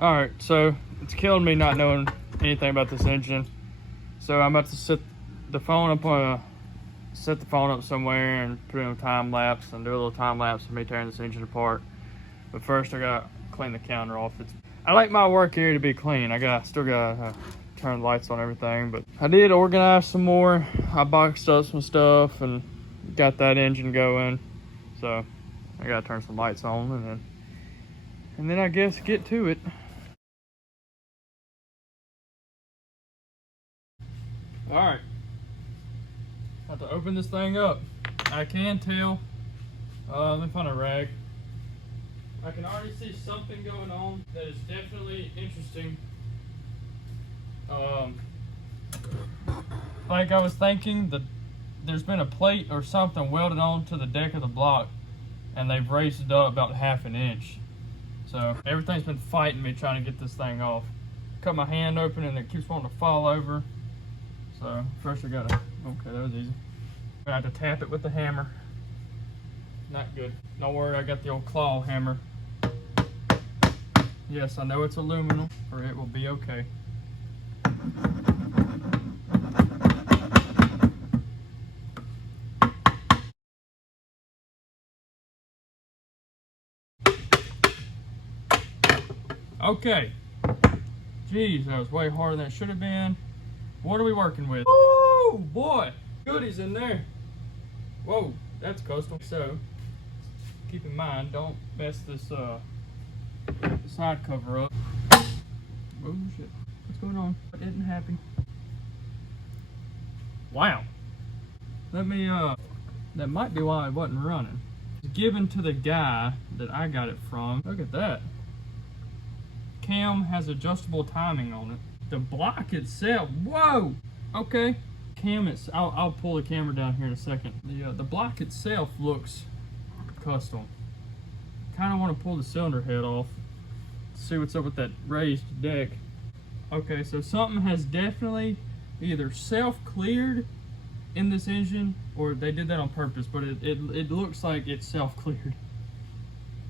All right, so it's killing me not knowing anything about this engine. So I'm about to set the phone up somewhere and put it on time lapse and do a little time lapse of me tearing this engine apart. But first I gotta clean the counter off. I like my work area to be clean. Still gotta turn the lights on everything, but I did organize some more. I boxed up some stuff and got that engine going. So I gotta turn some lights on and then I guess get to it. All right, about to open this thing up. I can tell, let me find a rag. I can already see something going on that is definitely interesting. Like I was thinking that there's been a plate or something welded onto the deck of the block and they've raised it up about 1/2 inch. So everything's been fighting me trying to get this thing off. Cut my hand open and it keeps wanting to fall over. So first I gotta, okay, that was easy. I have to tap it with the hammer. Not good. Don't worry, I got the old claw hammer. Yes, I know it's aluminum, or it will be okay. Okay. Jeez, that was way harder than it should have been. What are we working with? Oh boy, goodies in there. Whoa, that's custom. So keep in mind, don't mess this side cover up. Oh shit, what's going on? I isn't happy. Wow. Let me that might be why it wasn't running. It's given to the guy that I got it from. Look at that. Cam has adjustable timing on it. The block itself, whoa! Okay, I'll pull the camera down here in a second. The block itself looks custom. Kind of want to pull the cylinder head off, see what's up with that raised deck. Okay, so something has definitely either self-cleared in this engine or they did that on purpose, but it looks like it's self-cleared.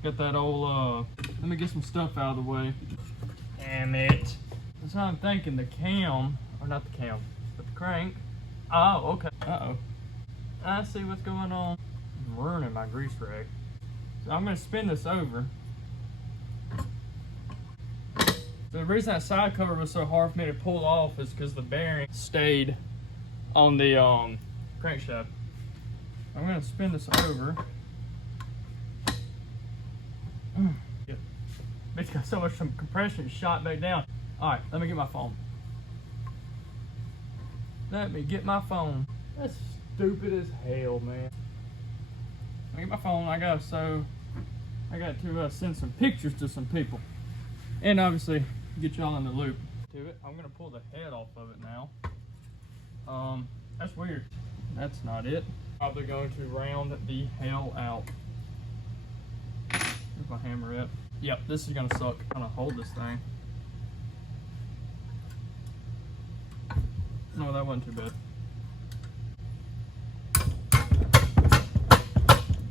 Got that old, let me get some stuff out of the way. Damn it. That's what I'm thinking, the cam, or not the cam, but the crank. Oh, okay. Uh-oh. I see what's going on. I'm ruining my grease rag. So I'm gonna spin this over. The reason that side cover was so hard for me to pull off is because the bearing stayed on the crankshaft. I'm gonna spin this over. It's got so much compression shot back down. All right, let me get my phone. Let me get my phone. That's stupid as hell, man. Let me get my phone. I got to send some pictures to some people, and obviously get y'all in the loop. To it, I'm gonna pull the head off of it now. That's weird. That's not it. Probably going to round the hell out. Where's my hammer at? Yep, this is gonna suck. I'm gonna hold this thing. No, that wasn't too bad.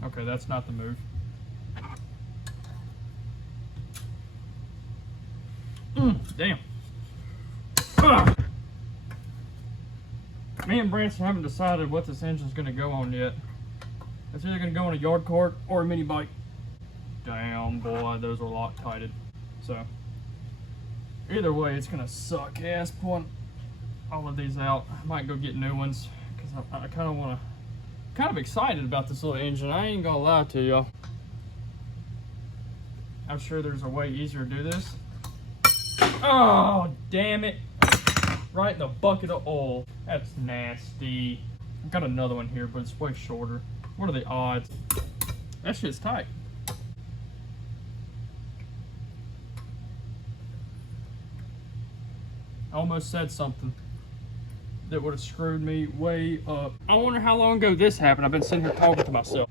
Okay, that's not the move. Damn. Ugh. Me and Branson haven't decided what this engine's gonna go on yet. It's either gonna go on a yard cart or a mini bike. Damn, boy, those are Loctited. So, either way, it's gonna suck ass pulling all of these out. I might go get new ones because I kind of excited about this little engine. I ain't gonna lie to y'all. I'm sure there's a way easier to do this. Oh, damn it. Right in the bucket of oil. That's nasty. I've got another one here, but it's way shorter. What are the odds? That shit's tight. I almost said something that would have screwed me way up. I wonder how long ago this happened. I've been sitting here talking to myself.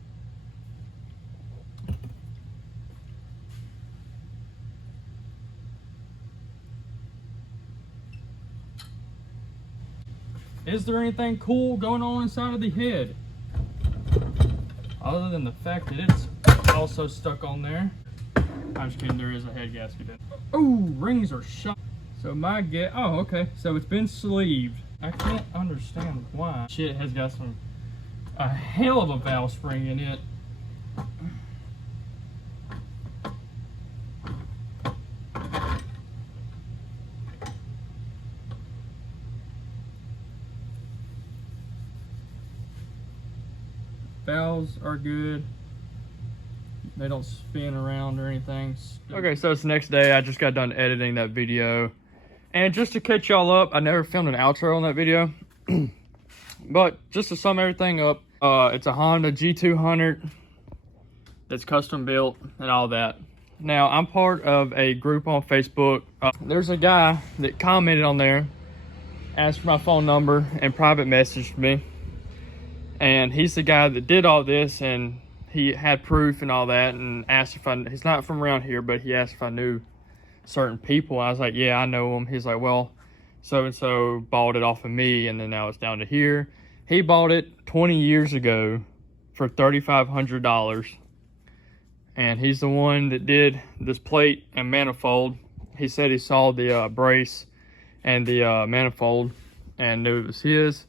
Is there anything cool going on inside of the head? Other than the fact that it's also stuck on there. I'm just kidding, there is a head gasket in it. Oh, rings are shot. So my get. Oh, okay. So it's been sleeved. I can't understand why. Shit has got a hell of a valve spring in it. Valves are good. They don't spin around or anything. Okay, so it's the next day. I just got done editing that video. And just to catch y'all up, I never filmed an outro on that video. But just to sum everything up, it's a Honda G200 that's custom built and all that. Now, I'm part of a group on Facebook. There's a guy that commented on there, asked for my phone number, and private messaged me. And he's the guy that did all this, and he had proof and all that, and asked if he's not from around here, but he asked if I knew certain people. I was like, yeah, I know him. He's like, well, so-and-so bought it off of me, and then now it's down to here. He bought it 20 years ago for $3,500. And he's the one that did this plate and manifold. He said he saw the brace and the manifold and knew it was his.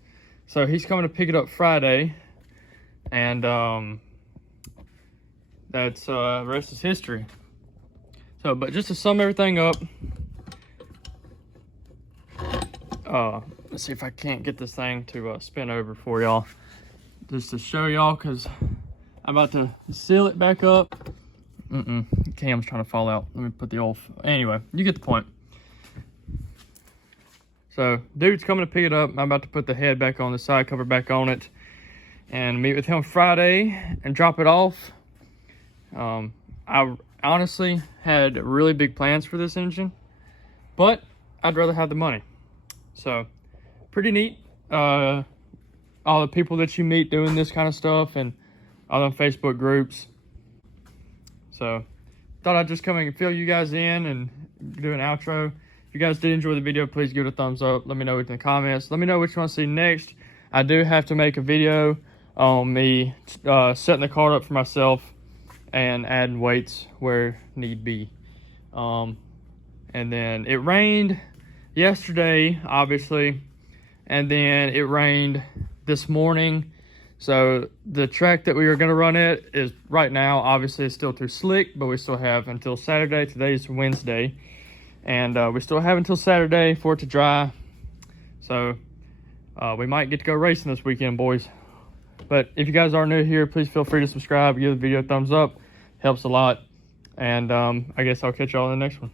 So he's coming to pick it up Friday. And that's the rest is history. So, but just to sum everything up, let's see if I can't get this thing to spin over for y'all. Just to show y'all, because I'm about to seal it back up. Cam's trying to fall out. Let me put the old... Anyway, you get the point. So, dude's coming to pick it up. I'm about to put the head back on, the side cover back on it, and meet with him Friday and drop it off. I honestly had really big plans for this engine, but I'd rather have the money. So, pretty neat. All the people that you meet doing this kind of stuff, and all them Facebook groups. So, thought I'd just come and fill you guys in and do an outro. If you guys did enjoy the video, please give it a thumbs up. Let me know in the comments. Let me know what you want to see next. I do have to make a video on me setting the car up for myself and adding weights where need be. And then it rained yesterday, obviously, and then it rained this morning. So the track that we are going to run it is right now, obviously it's still too slick, but we still have until Saturday. Today's Wednesday, and we still have until Saturday for it to dry. So we might get to go racing this weekend, boys. But if you guys are new here, please feel free to subscribe, give the video a thumbs up. Helps a lot. And I guess I'll catch y'all in the next one.